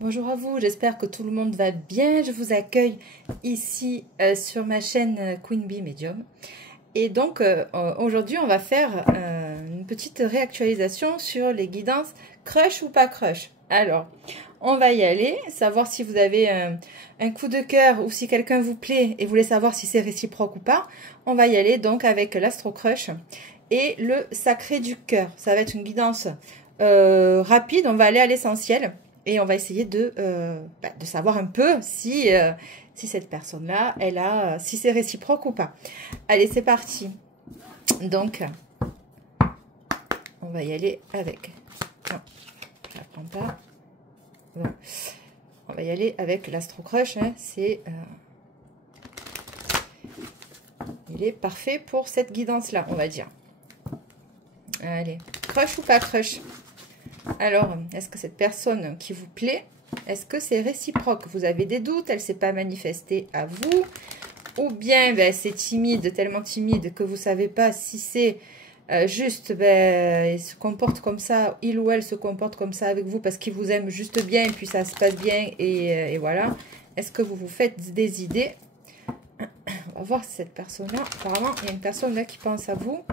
Bonjour à vous, j'espère que tout le monde va bien. Je vous accueille ici sur ma chaîne Queen Bee Medium. Et donc aujourd'hui on va faire une petite réactualisation sur les guidances crush ou pas crush. Alors on va y aller, savoir si vous avez un coup de cœur ou si quelqu'un vous plaît et vous voulez savoir si c'est réciproque ou pas. On va y aller donc avec l'Astro Crush et le Sacré du Cœur. Ça va être une guidance rapide, on va aller à l'essentiel. Et on va essayer de savoir un peu si cette personne-là, si c'est réciproque ou pas. Allez, c'est parti. Donc, on va y aller avec... Non, je ne la prends pas. Bon. On va y aller avec l'Astro Crush. Hein. Il est parfait pour cette guidance-là, on va dire. Allez, crush ou pas crush? Alors, est-ce que cette personne qui vous plaît, est-ce que c'est réciproque? Vous avez des doutes, elle ne s'est pas manifestée à vous, ou bien c'est timide, tellement timide que vous ne savez pas si c'est juste, il se comporte comme ça, il ou elle se comporte comme ça avec vous parce qu'il vous aime juste bien et puis ça se passe bien et voilà. Est-ce que vous vous faites des idées? On va voir cette personne-là. Apparemment, il y a une personne là qui pense à vous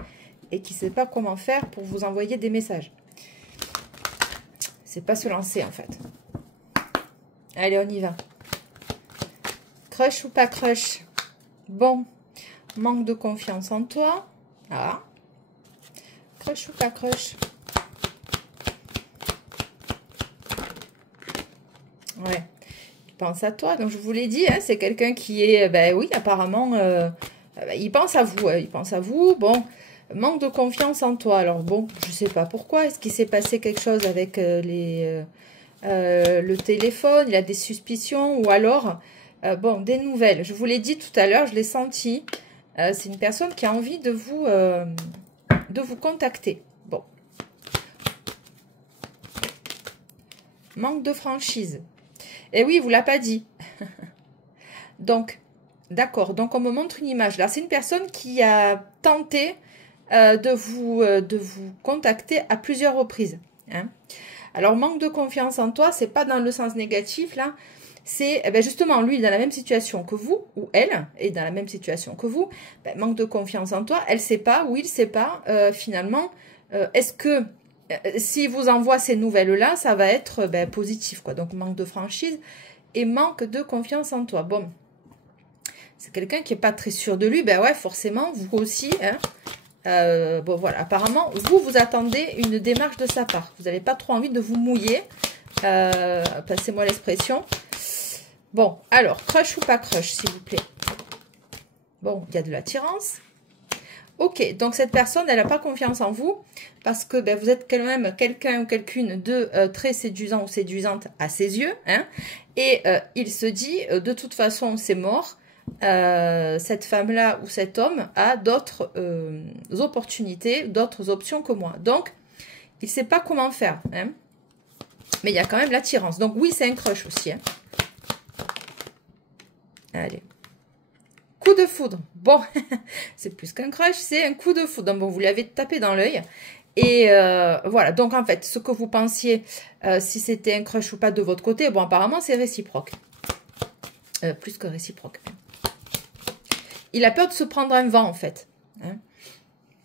et qui ne sait pas comment faire pour vous envoyer des messages. C'est pas se lancer en fait. Allez, on y va. Crush ou pas crush? Bon, manque de confiance en toi. Ah. Crush ou pas crush? Ouais. Il pense à toi. Donc je vous l'ai dit, hein, c'est quelqu'un qui est, oui, apparemment, il pense à vous. Il pense à vous. Bon. Manque de confiance en toi. Alors bon, je sais pas pourquoi. Est-ce qu'il s'est passé quelque chose avec le téléphone? Il a des suspicions ou alors, bon, des nouvelles. Je vous l'ai dit tout à l'heure, je l'ai senti. C'est une personne qui a envie de vous contacter. Bon. Manque de franchise. Et oui, il vous l'a pas dit. Donc, d'accord. Donc, on me montre une image. Là, c'est une personne qui a tenté de vous contacter à plusieurs reprises. Hein. Alors, manque de confiance en toi, c'est pas dans le sens négatif, là. C'est justement, lui, il est dans la même situation que vous, ou elle est dans la même situation que vous. Manque de confiance en toi, elle ne sait pas, ou il ne sait pas, finalement, est-ce que, s'il vous envoie ces nouvelles-là, ça va être positif, quoi. Donc, manque de franchise et manque de confiance en toi. Bon, c'est quelqu'un qui n'est pas très sûr de lui, ouais, forcément, vous aussi, hein. Bon voilà, apparemment vous attendez une démarche de sa part. Vous n'avez pas trop envie de vous mouiller, passez-moi l'expression. Bon, alors crush ou pas crush, s'il vous plaît? Bon, il y a de l'attirance. Ok, donc cette personne, elle n'a pas confiance en vous parce que vous êtes quand même quelqu'un ou quelqu'une de très séduisant ou séduisante à ses yeux, hein, et il se dit de toute façon c'est mort. Cette femme-là ou cet homme a d'autres opportunités, d'autres options que moi. Donc, il ne sait pas comment faire. Hein. Mais il y a quand même l'attirance. Donc, oui, c'est un crush aussi. Hein. Allez. Coup de foudre. Bon, c'est plus qu'un crush, c'est un coup de foudre. Donc, bon, vous l'avez tapé dans l'œil. Et voilà. Donc, en fait, ce que vous pensiez, si c'était un crush ou pas de votre côté, bon, apparemment, c'est réciproque. Plus que réciproque. Il a peur de se prendre un vent, en fait. Hein.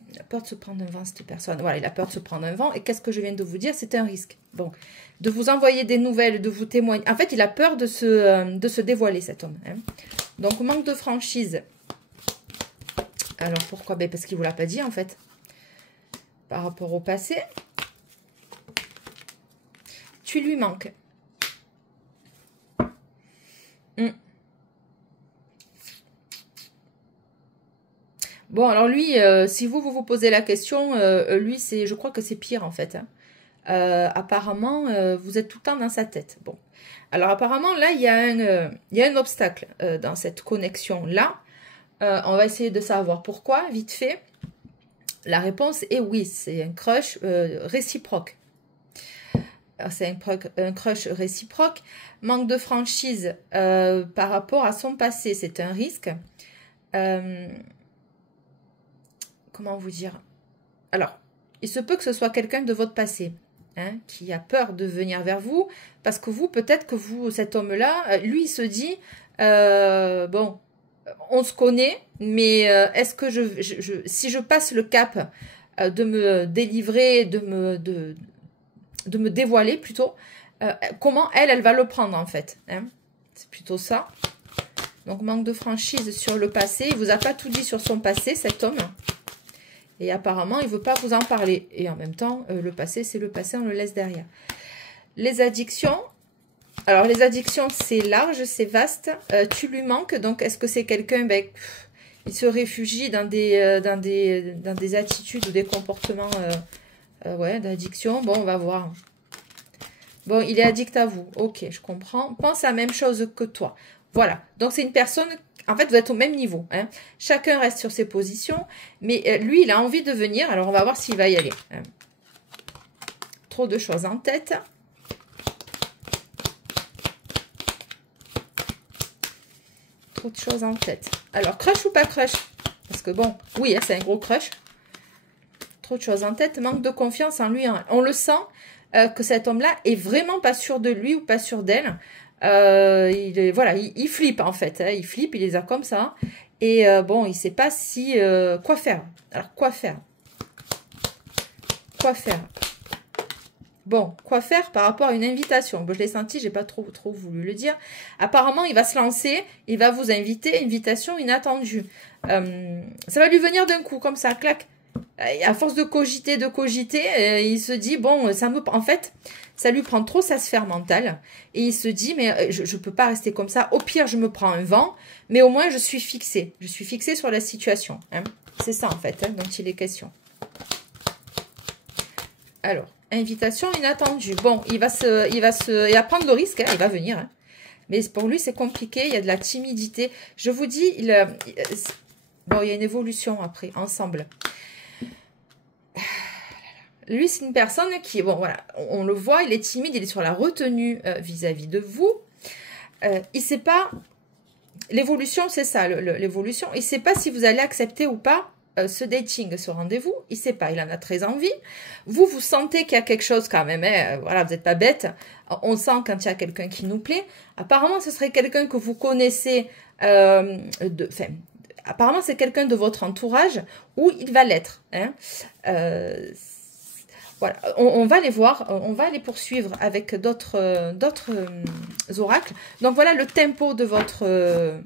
Il a peur de se prendre un vent, cette personne. Voilà, il a peur de se prendre un vent. Et qu'est-ce que je viens de vous dire? C'est un risque. Bon, de vous envoyer des nouvelles, de vous témoigner. En fait, il a peur de se dévoiler, cet homme. Hein. Donc, manque de franchise. Alors, pourquoi? Parce qu'il ne vous l'a pas dit, en fait. Par rapport au passé. Tu lui manques. Bon, alors lui, si vous posez la question, lui, je crois que c'est pire, en fait. Hein. Apparemment, vous êtes tout le temps dans sa tête. Bon. Alors, apparemment, là, il y a un obstacle dans cette connexion-là. On va essayer de savoir pourquoi, vite fait. La réponse est oui, c'est un crush réciproque. C'est un crush réciproque. Manque de franchise par rapport à son passé, c'est un risque. Comment vous dire? Alors, il se peut que ce soit quelqu'un de votre passé. hein, qui a peur de venir vers vous, parce que vous, peut-être que vous, cet homme-là, lui, il se dit, bon, on se connaît, mais est-ce que si je passe le cap de me délivrer, de me dévoiler plutôt, comment elle va le prendre en fait, hein? C'est plutôt ça. Donc manque de franchise sur le passé, il vous a pas tout dit sur son passé, cet homme. Et apparemment, il veut pas vous en parler. Et en même temps, le passé, c'est le passé, on le laisse derrière. Les addictions. Alors, les addictions, c'est large, c'est vaste. Tu lui manques. Donc, est-ce que c'est quelqu'un, ben, il se réfugie dans des attitudes ou des comportements ouais, d'addiction. Bon, on va voir. Bon, il est addict à vous. Ok, je comprends. Pense à la même chose que toi. Voilà. Donc, c'est une personne... En fait, vous êtes au même niveau. Hein. Chacun reste sur ses positions. Mais lui, il a envie de venir. Alors, on va voir s'il va y aller. Hein. Trop de choses en tête. Trop de choses en tête. Alors, crush ou pas crush? Parce que bon, oui, hein, c'est un gros crush. Trop de choses en tête. Manque de confiance en lui. On le sent que cet homme-là est vraiment pas sûr de lui ou pas sûr d'elle. Voilà, il flippe en fait, hein, il flippe, il les a comme ça. Et bon, il ne sait pas si quoi faire. Alors, quoi faire? Quoi faire? Bon, quoi faire par rapport à une invitation? Bon, je l'ai senti, j'ai pas trop voulu le dire. Apparemment, il va se lancer, il va vous inviter, invitation inattendue. Ça va lui venir d'un coup, comme ça, clac. À force de cogiter, il se dit, bon, en fait, ça lui prend trop sa sphère mentale. Et il se dit, mais je ne peux pas rester comme ça. Au pire, je me prends un vent, mais au moins, je suis fixée. Je suis fixée sur la situation. Hein. C'est ça, en fait, hein, dont il est question. Alors, invitation inattendue. Bon, il va prendre le risque, hein, il va venir. Hein. Mais pour lui, c'est compliqué, il y a de la timidité. Je vous dis, bon, il y a une évolution après, ensemble. Lui, c'est une personne qui, bon, voilà, on le voit, il est timide, il est sur la retenue vis-à-vis de vous. Il ne sait pas, l'évolution, c'est ça, l'évolution. Il ne sait pas si vous allez accepter ou pas ce dating, ce rendez-vous. Il ne sait pas, il en a très envie. Vous sentez qu'il y a quelque chose quand même, hein, voilà, vous n'êtes pas bête. On sent quand il y a quelqu'un qui nous plaît. Apparemment, ce serait quelqu'un que vous connaissez, apparemment, c'est quelqu'un de votre entourage où il va l'être. Hein. Voilà, on va les voir, on va les poursuivre avec d'autres oracles. Donc voilà le tempo de votre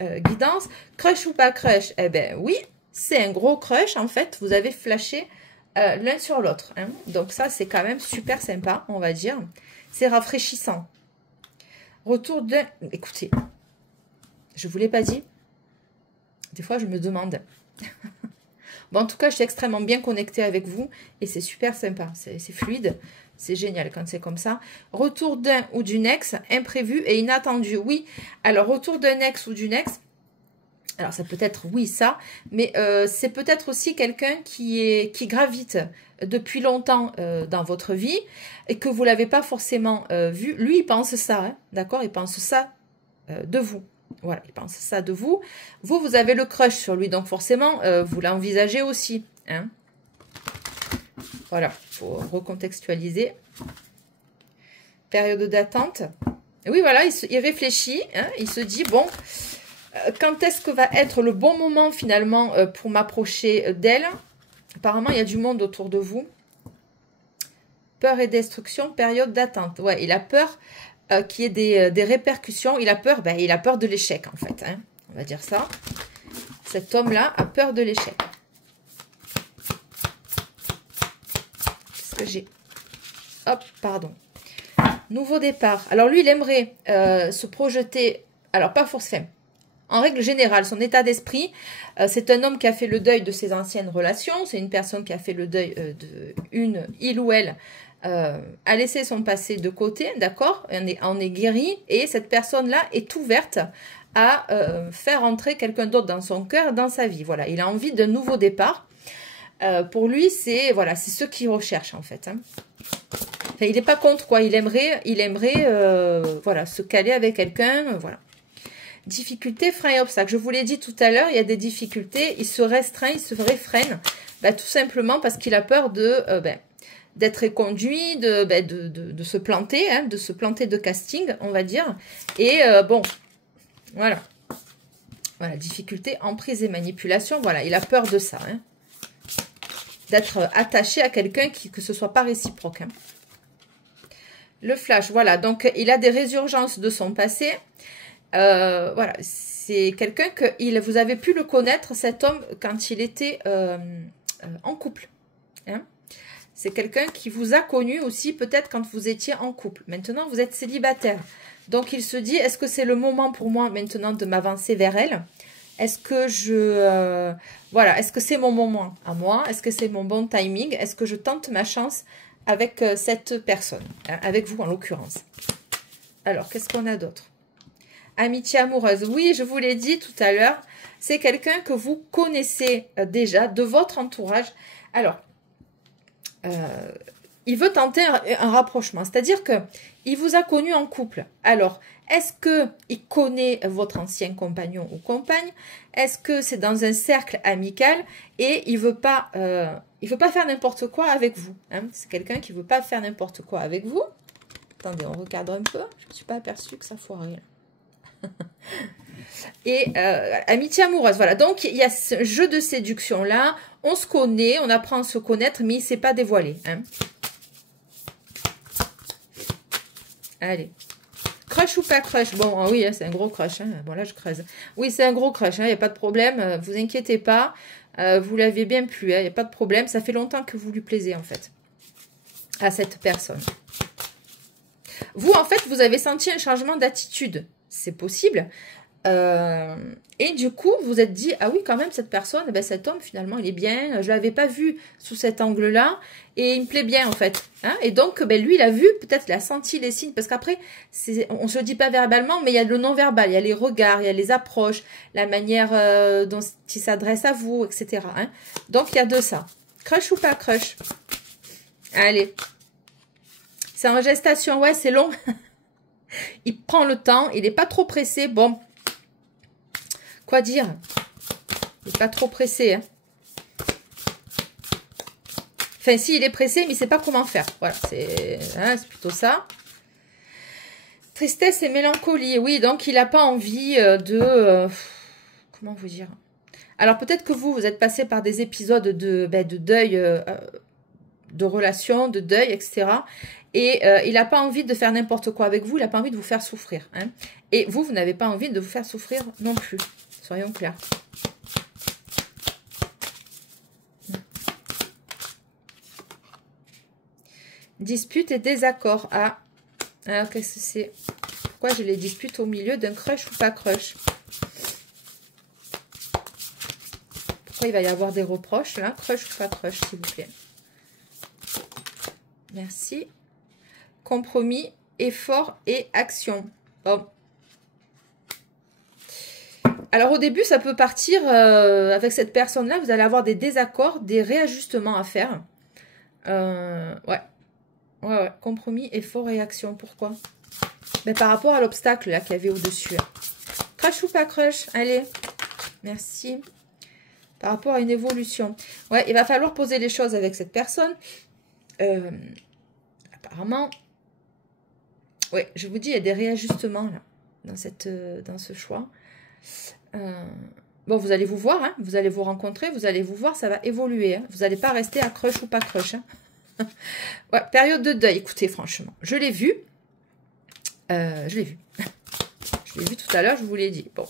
guidance. Crush ou pas crush? Eh bien oui, c'est un gros crush en fait. Vous avez flashé l'un sur l'autre. Hein. Donc ça c'est quand même super sympa, on va dire. C'est rafraîchissant. Retour de... Écoutez, je ne vous l'ai pas dit. Des fois je me demande... Bon, en tout cas, je suis extrêmement bien connectée avec vous et c'est super sympa, c'est fluide, c'est génial quand c'est comme ça. Retour d'un ou d'une ex, imprévu et inattendu, oui. Alors, retour d'un ex ou d'une ex, alors ça peut être, oui, ça, mais c'est peut-être aussi quelqu'un qui gravite depuis longtemps dans votre vie et que vous ne l'avez pas forcément vu. Lui, il pense ça, hein, d'accord? Il pense ça de vous. Voilà, il pense ça de vous. Vous avez le crush sur lui, donc forcément, vous l'envisagez aussi. Hein. Voilà, il faut recontextualiser. Période d'attente. Oui, voilà, il réfléchit. Hein, il se dit, bon, quand est-ce que va être le bon moment, finalement, pour m'approcher d'elle? Apparemment, il y a du monde autour de vous. Peur et destruction, période d'attente. Ouais, il a peur... qu'il y ait des répercussions. Il a peur, ben, il a peur de l'échec, en fait. Hein. On va dire ça. Cet homme-là a peur de l'échec. Qu'est-ce que j'ai? Hop, pardon. Nouveau départ. Alors, lui, il aimerait se projeter... Alors, pas forcément. En règle générale, son état d'esprit, c'est un homme qui a fait le deuil de ses anciennes relations. C'est une personne qui a fait le deuil il ou elle... a laissé son passé de côté, d'accord, on est guéri, et cette personne-là est ouverte à faire entrer quelqu'un d'autre dans son cœur, dans sa vie. Voilà, il a envie d'un nouveau départ. Pour lui, c'est voilà, c'est ce qu'il recherche en fait. Hein. Enfin, il n'est pas contre quoi, il aimerait voilà, se caler avec quelqu'un, voilà. Difficultés, freins et obstacles. Je vous l'ai dit tout à l'heure, il y a des difficultés, il se restreint, il se réfrène, tout simplement parce qu'il a peur de d'être éconduit, de se planter, hein, de se planter de casting, on va dire. Et bon, voilà. Voilà, difficulté, emprise et manipulation. Voilà, il a peur de ça, hein. D'être attaché à quelqu'un que ce soit pas réciproque. Hein. Le flash, voilà. Donc, il a des résurgences de son passé. Voilà, c'est quelqu'un que vous avez pu le connaître, cet homme, quand il était en couple. Hein. C'est quelqu'un qui vous a connu aussi, peut-être quand vous étiez en couple. Maintenant, vous êtes célibataire. Donc, il se dit, est-ce que c'est le moment pour moi maintenant de m'avancer vers elle? Est-ce que voilà, est-ce que c'est mon moment à moi? Est-ce que c'est mon bon timing? Est-ce que je tente ma chance avec cette personne? Hein, avec vous, en l'occurrence. Alors, qu'est-ce qu'on a d'autre? Amitié amoureuse. Oui, je vous l'ai dit tout à l'heure. C'est quelqu'un que vous connaissez déjà de votre entourage. Alors, il veut tenter un rapprochement. C'est-à-dire que il vous a connu en couple. Alors, est-ce qu'il connaît votre ancien compagnon ou compagne? Est-ce que c'est dans un cercle amical et il veut pas faire n'importe quoi avec vous, hein? C'est quelqu'un qui veut pas faire n'importe quoi avec vous. Attendez, on regarde un peu. Je ne me suis pas aperçue que ça foirait. Et amitié amoureuse, voilà. Donc, il y a ce jeu de séduction-là. On se connaît, on apprend à se connaître, mais il ne s'est pas dévoilé, hein. Allez. Crush ou pas crush? Bon, oui, c'est un gros crush. Hein. Bon, là, je creuse. Oui, c'est un gros crush. Il n'y a pas de problème. Vous inquiétez pas. Vous l'avez bien plu. Il n'y a pas de problème. Ça fait longtemps que vous lui plaisez, en fait, à cette personne. Vous, en fait, vous avez senti un changement d'attitude. C'est possible. Et du coup, vous vous êtes dit, ah oui, quand même, cette personne, ben, cet homme, finalement, il est bien. Je ne l'avais pas vu sous cet angle-là. Et il me plaît bien, en fait. Hein, et donc, ben, lui, il a vu, peut-être, il a senti les signes. Parce qu'après, on ne se le dit pas verbalement, mais il y a le non-verbal. Il y a les regards, il y a les approches, la manière dont il s'adresse à vous, etc. Hein. Donc, il y a de ça. Crush ou pas crush? Allez. C'est en gestation. Ouais, c'est long. Il prend le temps. Il n'est pas trop pressé. Bon. Quoi dire? Il n'est pas trop pressé. Hein. Enfin, si, il est pressé, mais il ne sait pas comment faire. Voilà, c'est plutôt ça. Tristesse et mélancolie. Oui, donc il n'a pas envie comment vous dire? Alors, peut-être que vous êtes passé par des épisodes de deuil, de relations, de deuil, etc. Et il n'a pas envie de faire n'importe quoi avec vous. Il n'a pas envie de vous faire souffrir. Hein. Et vous n'avez pas envie de vous faire souffrir non plus. Soyons clairs. Dispute et désaccord. Ah, alors qu'est-ce que c'est? Pourquoi j'ai les disputes au milieu d'un crush ou pas crush? Pourquoi il va y avoir des reproches là? Crush ou pas crush, s'il vous plaît? Merci. Compromis, effort et action. Bon. Alors, au début, ça peut partir avec cette personne-là. Vous allez avoir des désaccords, des réajustements à faire. Ouais. Ouais. Compromis, effort et action. Pourquoi? Ben, par rapport à l'obstacle là qu'il y avait au-dessus. Crush ou pas crush? Allez. Merci. Par rapport à une évolution. Ouais, il va falloir poser les choses avec cette personne. Apparemment. Ouais, je vous dis, il y a des réajustements là. Dans ce choix. Bon, vous allez vous voir, hein, vous allez vous rencontrer, vous allez vous voir, ça va évoluer. Hein, vous n'allez pas rester à crush ou pas crush. Hein. Ouais, période de deuil, écoutez, franchement, je l'ai vu. Je l'ai vu. Je l'ai vu tout à l'heure, je vous l'ai dit. Bon,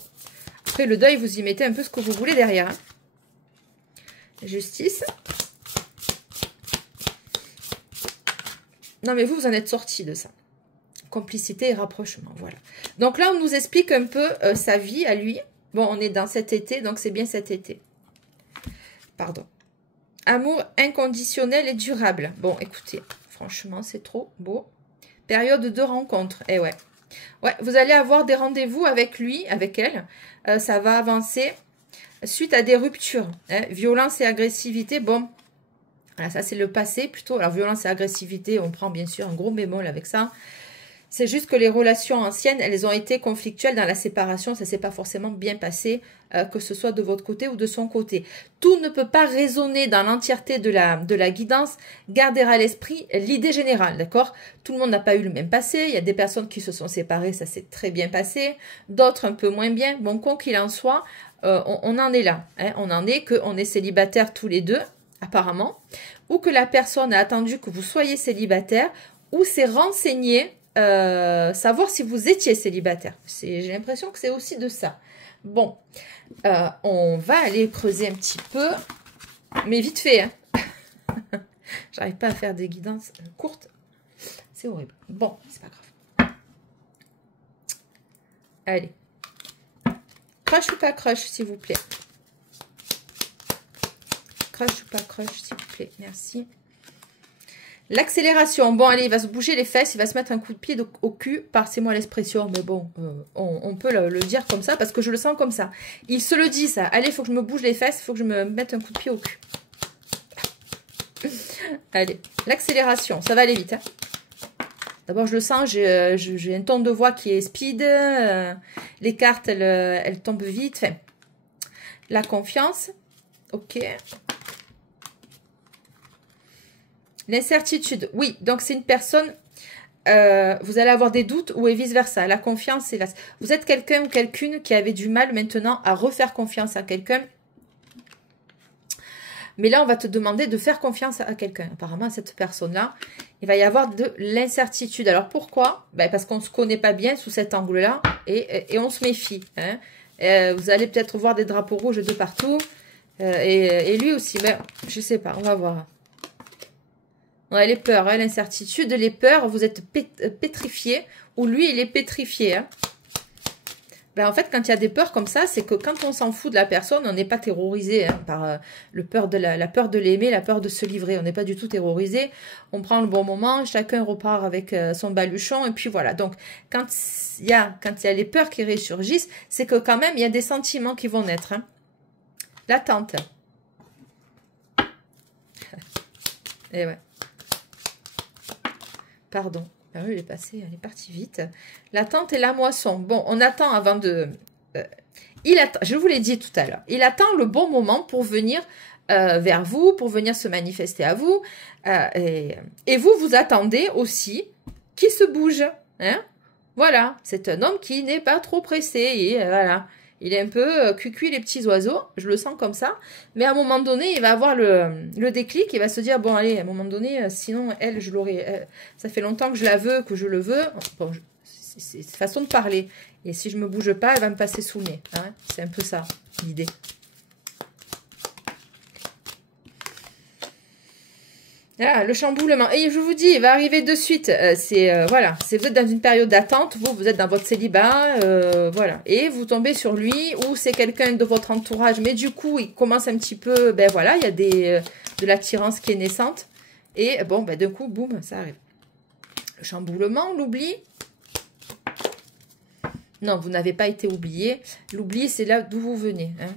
après le deuil, vous y mettez un peu ce que vous voulez derrière. Hein. Justice. Non, mais vous en êtes sorti de ça. Complicité et rapprochement, voilà. Donc là, on nous explique un peu sa vie à lui. Bon, on est dans cet été, donc c'est bien cet été. Pardon. Amour inconditionnel et durable. Bon, écoutez, franchement, c'est trop beau. Période de rencontre. Eh ouais. Ouais, vous allez avoir des rendez-vous avec lui, avec elle. Ça va avancer suite à des ruptures. Hein. Violence et agressivité, bon. Voilà, ça, c'est le passé plutôt. Alors, violence et agressivité, on prend bien sûr un gros bémol avec ça. C'est juste que les relations anciennes, elles ont été conflictuelles dans la séparation. Ça ne s'est pas forcément bien passé, que ce soit de votre côté ou de son côté. Tout ne peut pas résonner dans l'entièreté de la guidance. Gardez à l'esprit l'idée générale, d'accord? Tout le monde n'a pas eu le même passé. Il y a des personnes qui se sont séparées, ça s'est très bien passé. D'autres un peu moins bien. Bon, quoi qu'il en soit, on en est là. Hein. On en est qu'on est célibataires tous les deux, apparemment. Ou que la personne a attendu que vous soyez célibataire ou s'est renseignée savoir si vous étiez célibataire. J'ai l'impression que c'est aussi de ça. Bon, on va aller creuser un petit peu, mais vite fait. Hein. J'arrive pas à faire des guidances courtes. C'est horrible. Bon, c'est pas grave. Allez. Crush ou pas crush, s'il vous plaît. Crush ou pas crush, s'il vous plaît. Merci. L'accélération, bon allez, il va se bouger les fesses, il va se mettre un coup de pied au cul, passez-moi l'expression, mais bon, on peut le dire comme ça, parce que je le sens comme ça. Il se le dit ça, allez, il faut que je me bouge les fesses, il faut que je me mette un coup de pied au cul. Allez, l'accélération, ça va aller vite. Hein. D'abord, je le sens, j'ai un ton de voix qui est speed, les cartes, elles tombent vite. Enfin, la confiance, ok. L'incertitude, oui, donc c'est une personne, vous allez avoir des doutes ou et vice-versa. La confiance, c'est là. Vous êtes quelqu'un ou quelqu'une qui avait du mal maintenant à refaire confiance à quelqu'un. Mais là, on va te demander de faire confiance à quelqu'un. Apparemment, à cette personne-là, il va y avoir de l'incertitude. Alors, pourquoi? Ben, parce qu'on ne se connaît pas bien sous cet angle-là et on se méfie. Hein. Vous allez peut-être voir des drapeaux rouges de partout. Et lui aussi, mais je ne sais pas, on va voir. On a les peurs, hein, l'incertitude, les peurs, vous êtes pétrifié, ou lui, il est pétrifié. Hein. Ben, en fait, quand il y a des peurs comme ça, c'est que quand on s'en fout de la personne, on n'est pas terrorisé hein, par la peur de l'aimer, la peur de se livrer. On n'est pas du tout terrorisé. On prend le bon moment, chacun repart avec son baluchon, et puis voilà. Donc, quand il y a les peurs qui ressurgissent, c'est que quand même, il y a des sentiments qui vont naître. Hein. L'attente. Et ouais. Pardon. Ah oui, elle est partie vite. L'attente et la moisson. Bon, on attend avant de... il attend, je vous l'ai dit tout à l'heure, il attend le bon moment pour venir vers vous, pour venir se manifester à vous. Et vous, vous attendez aussi qu'il se bouge. Hein? Voilà, c'est un homme qui n'est pas trop pressé. Et voilà, il est un peu cuicui les petits oiseaux, je le sens comme ça. Mais à un moment donné, il va avoir le déclic, il va se dire, bon allez, à un moment donné, sinon elle, je l'aurais... ça fait longtemps que je la veux, que je le veux. Bon, c'est façon de parler. Et si je me bouge pas, elle va me passer sous le nez. Hein. C'est un peu ça, l'idée. Ah, le chamboulement. Et je vous dis, il va arriver de suite. Voilà, vous êtes dans une période d'attente, vous êtes dans votre célibat, voilà. Et vous tombez sur lui, ou c'est quelqu'un de votre entourage, mais du coup, il commence un petit peu, ben voilà, il y a de l'attirance qui est naissante. Et bon, ben d'un coup, boum, ça arrive. Le chamboulement, l'oubli. Non, vous n'avez pas été oublié. L'oubli, c'est là d'où vous venez, hein.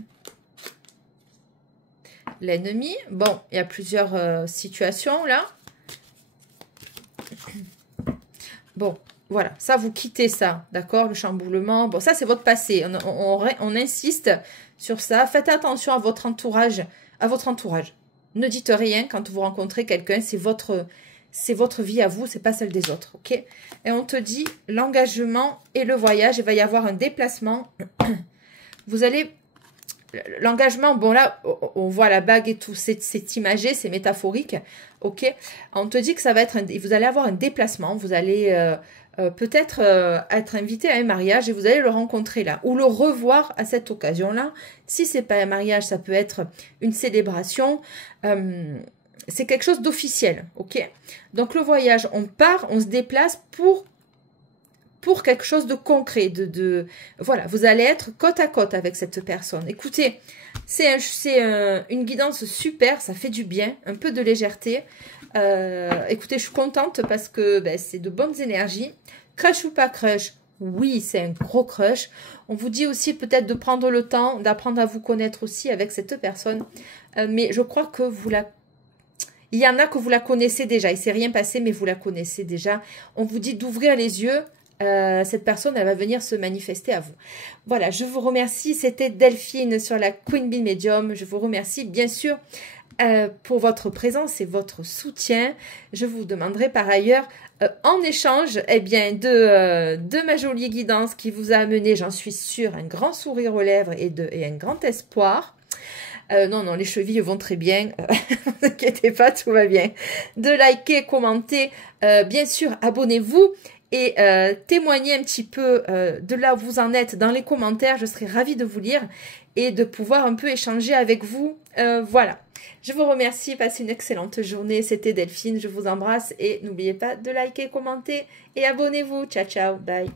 L'ennemi, bon, il y a plusieurs situations là. Bon, voilà, ça vous quittez ça, d'accord, le chamboulement. Bon, ça c'est votre passé, on insiste sur ça. Faites attention à votre entourage, Ne dites rien quand vous rencontrez quelqu'un, c'est votre vie à vous, c'est pas celle des autres, ok? Et on te dit l'engagement et le voyage, il va y avoir un déplacement. Vous allez... L'engagement, bon là, on voit la bague et tout, c'est imagé, c'est métaphorique, ok. On te dit que ça va être, vous allez avoir un déplacement, vous allez peut-être être invité à un mariage et vous allez le rencontrer là, ou le revoir à cette occasion-là. Si c'est pas un mariage, ça peut être une célébration, c'est quelque chose d'officiel, ok. Donc le voyage, on part, on se déplace pour quelque chose de concret, voilà, vous allez être côte à côte avec cette personne. Écoutez, c'est une guidance super, ça fait du bien, un peu de légèreté. Écoutez, je suis contente parce que ben, c'est de bonnes énergies. Crush ou pas crush? Oui, c'est un gros crush. On vous dit aussi peut-être de prendre le temps, d'apprendre à vous connaître aussi avec cette personne. Mais je crois que Il y en a que vous la connaissez déjà. Il ne s'est rien passé, mais vous la connaissez déjà. On vous dit d'ouvrir les yeux. Cette personne, elle va venir se manifester à vous. Voilà, je vous remercie. C'était Delphine sur la Queen Bee Medium. Je vous remercie, bien sûr, pour votre présence et votre soutien. Je vous demanderai par ailleurs, en échange, eh bien, de ma jolie guidance qui vous a amené, j'en suis sûre, un grand sourire aux lèvres et un grand espoir. Non, les chevilles vont très bien. Ne vous inquiétez pas, tout va bien. De liker, commenter, bien sûr, abonnez-vous. Et témoignez un petit peu de là où vous en êtes dans les commentaires. Je serai ravie de vous lire et de pouvoir un peu échanger avec vous. Voilà. Je vous remercie. Passez une excellente journée. C'était Delphine. Je vous embrasse. Et n'oubliez pas de liker, commenter et abonnez-vous. Ciao, ciao. Bye.